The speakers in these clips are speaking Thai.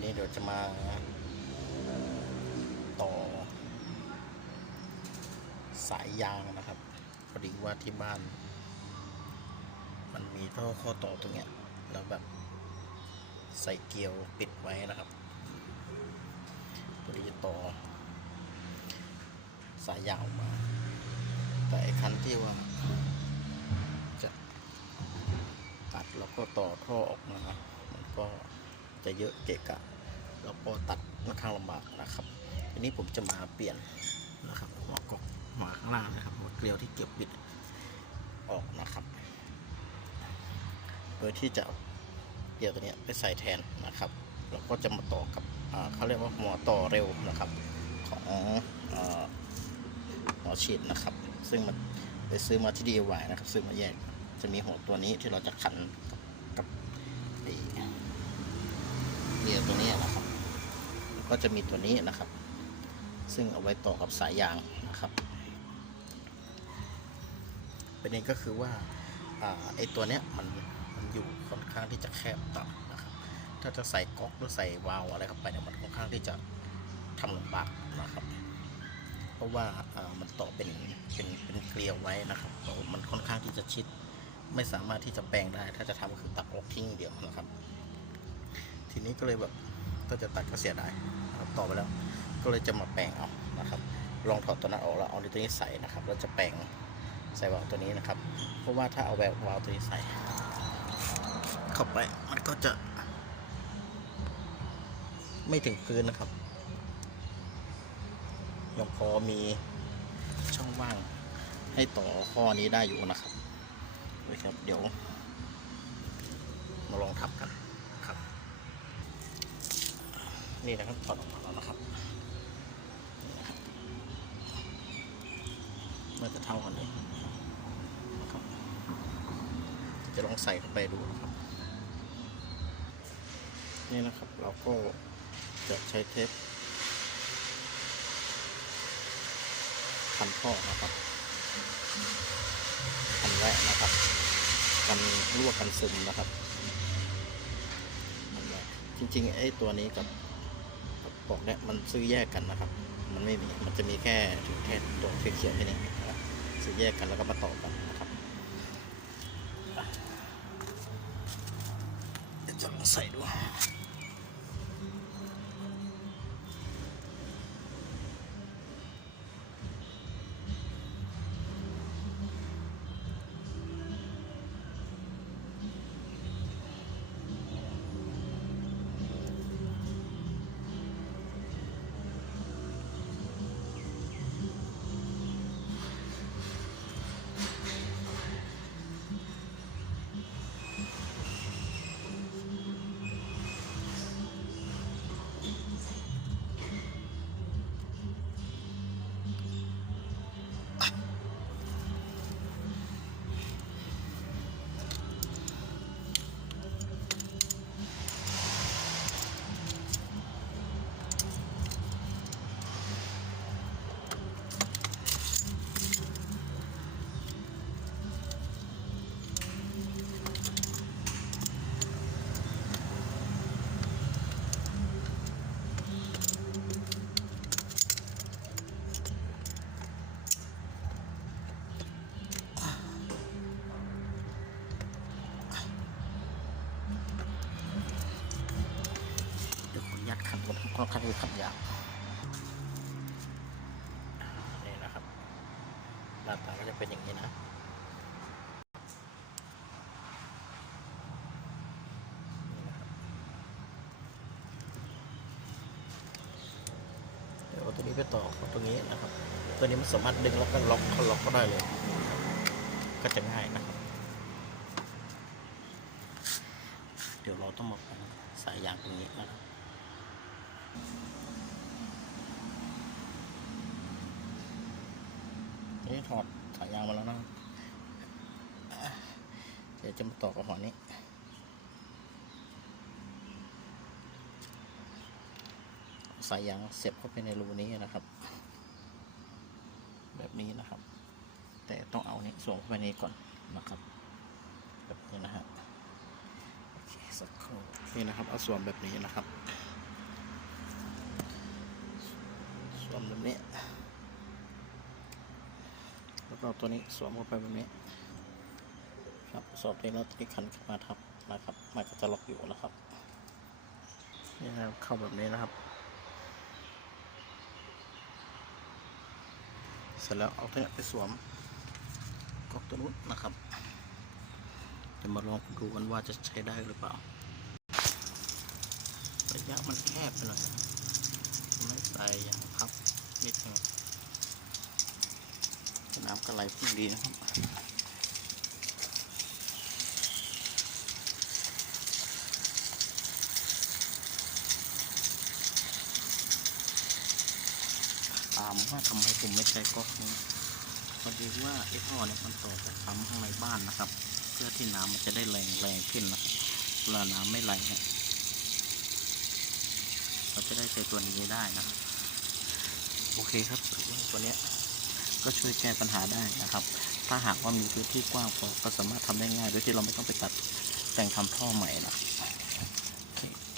วันนี้เดี๋ยวจะมาต่อ สายยางนะครับ พอดีว่าที่บ้าน มันมีท่อข้อต่อตรงเนี้ย แล้วแบบใส่เกลียวปิดไว้นะครับพอดีจะต่อ สายยาวมา แต่ไอ้คันที่ว่าจะตัดแล้วก็ต่อท่อออกมา มันก็จะเยอะเกะกะ แล้วก็ตัดค่อนข้างลำบากนะครับทีนี้ผมจะมาเปลี่ยนนะครับหัวกบหัวข้างล่างนะครับหัวเกลียวที่เก็บบิดออกนะครับ โดยที่จะเกลียวตัวนี้ไปใส่แทนนะครับแล้วก็จะมาต่อกับเขาเรียกว่าหัวต่อเร็วนะครับ ของหัวฉีดนะครับ ซึ่งมันไปซื้อมาที่ DIY นะครับ ซื้อมาแยกจะมีหัวตัวนี้ที่เราจะขันกับกับไอ้เกลียวตัวนี้นะครับ ก็จะมีตัวนี้นะครับ ซึ่งเอาไว้ต่อกับสายยางนะครับประเด็นก็คือว่าไอตัวเนี้ยมันมันอยู่ค่อนข้างที่จะแคบต่ำนะครับ ถ้าจะใส่ก๊อกหรือใส่วาล์วอะไรเข้าไปเนี่ยมันค่อนข้างที่จะทำลำบากนะครับ เพราะว่ามันต่อเป็นเป็นเป็นเกลียวไว้นะครับมันค่อนข้างที่จะชิดไม่สามารถที่จะแปลงได้ ถ้าจะทำก็คือตัดออกทิ้งเดียวนะครับ ทีนี้ก็เลยแบบถ้าจะตัดก็เสียดาย ต่อไปแล้ว ก็เลยจะมาแปลงเอานะครับ ลองถอดตัวนั้นออกแล้วเอาตัวนี้ใส่นะครับเราจะแปลงใส่วาล์วตัวนี้นะครับ เพราะว่าถ้าเอาแววาล์วตัวนี้ใส่ เข้าไปมันก็จะ ไม่ถึงพื้นนะครับยังพอมีช่องว่างให้ต่อข้อนี้ได้อยู่นะครับโอเคครับเดี๋ยว มาลองทำกันครับ นี่นะครับถอดออกมาแล้วนะครับนี่นะครับน่าจะเท่ากันเลยนะครับจะลองใส่เข้าไปดูนะครับ นี่นะครับเราก็จะใช้เทปพันข้อนะครับพันแวะนะครับกันรั่วกันซึมนะครับจริงๆไอ้ตัวนี้กับ บอกเนี่ยมันซื้อแยกกันนะครับ มันไม่มี มันจะมีแค่ถึงแค่ตัวเขียวๆแค่นี้นะครับซื้อแยกกันแล้วก็มาต่อกันนะครับจะลองใส่ดู ค่อนข้างที่ขันยาวนี่นะครับหน้าตาก็จะเป็นอย่างนี้นะเดี๋ยวตัวนี้ไปต่อตัวนี้นะครับ ตัวนี้มันสามารถดึงแล้วก็ล็อกเขาล็อกก็ได้เลย ก็จะง่ายนะครับ เดี๋ยวเราต้องมาพันสายยางตรงนี้นะครับ นี่ถอดสายยางมาแล้วนะครับอะเดี๋ยวจะมาต่อกับหัวนี้สายยางเสียบเข้าไปในรูนี้นะครับ แบบนี้นะครับ แต่ต้องเอานี้สวมเข้าไปในนี้ก่อนนะครับ แบบนี้นะฮะโอเคสักครู่นี่นะครับเอาสวมแบบนี้นะครับนี้ แล้วก็ตัวนี้สวมเข้าไปแบบนี้ครับสอบนี้แล้วที่คันขึ้นมาทับนะครับมันก็จะล็อกอยู่นะครับนี่นะครับเข้าแบบนี้นะครับ เสร็จแล้วเอาตัวเนี้ยไปสวมก๊อกตัวนู้นนะครับจะมาลองดูกันว่าจะใช้ได้หรือเปล่าระยะมันแคบไปหน่อยไม่ใส่อย่างพับนิดนึง น้ำก็ไหลพุ่งดีนะครับถามว่าทำไมผมไม่ใช้ก๊อกนี้พอดีว่าไอ้ท่อเนี่ยมันต่อจากปั๊มข้างในบ้านนะครับ เพื่อที่น้ำมันจะได้แรงแรงขึ้นนะเวลาน้ำไม่ไหลเนี่ยเราจะได้ใช้ตัวนี้ได้นะครับโอเคครับตัวเนี้ย ก็ช่วยแก้ปัญหาได้นะครับ ถ้าหากว่ามีพื้นที่กว้างพอก็สามารถทำได้ง่ายโดยที่เราไม่ต้องไปตัดแต่งทำท่อใหม่นะ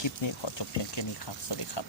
คลิปนี้ขอจบเพียงแค่นี้ครับ สวัสดีครับ